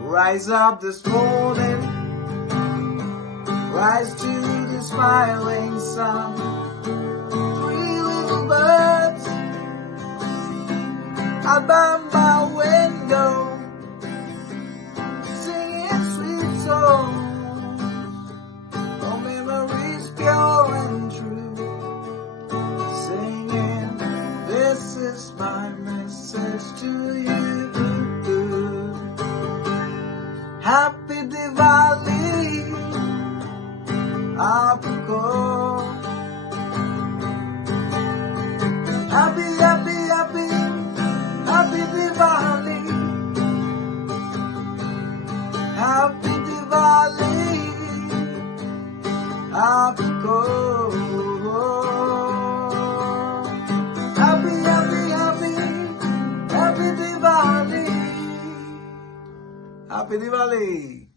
Rise up this morning, rise to the smiling sun. Three little birds out by my window, singing sweet songs of memories pure and true. Singing, this is my message to you. Happy Diwali, आपको. Happy, happy, happy, happy Diwali. Happy Diwali, आपको. Happy, happy, happy, happy Diwali. Happy Diwali.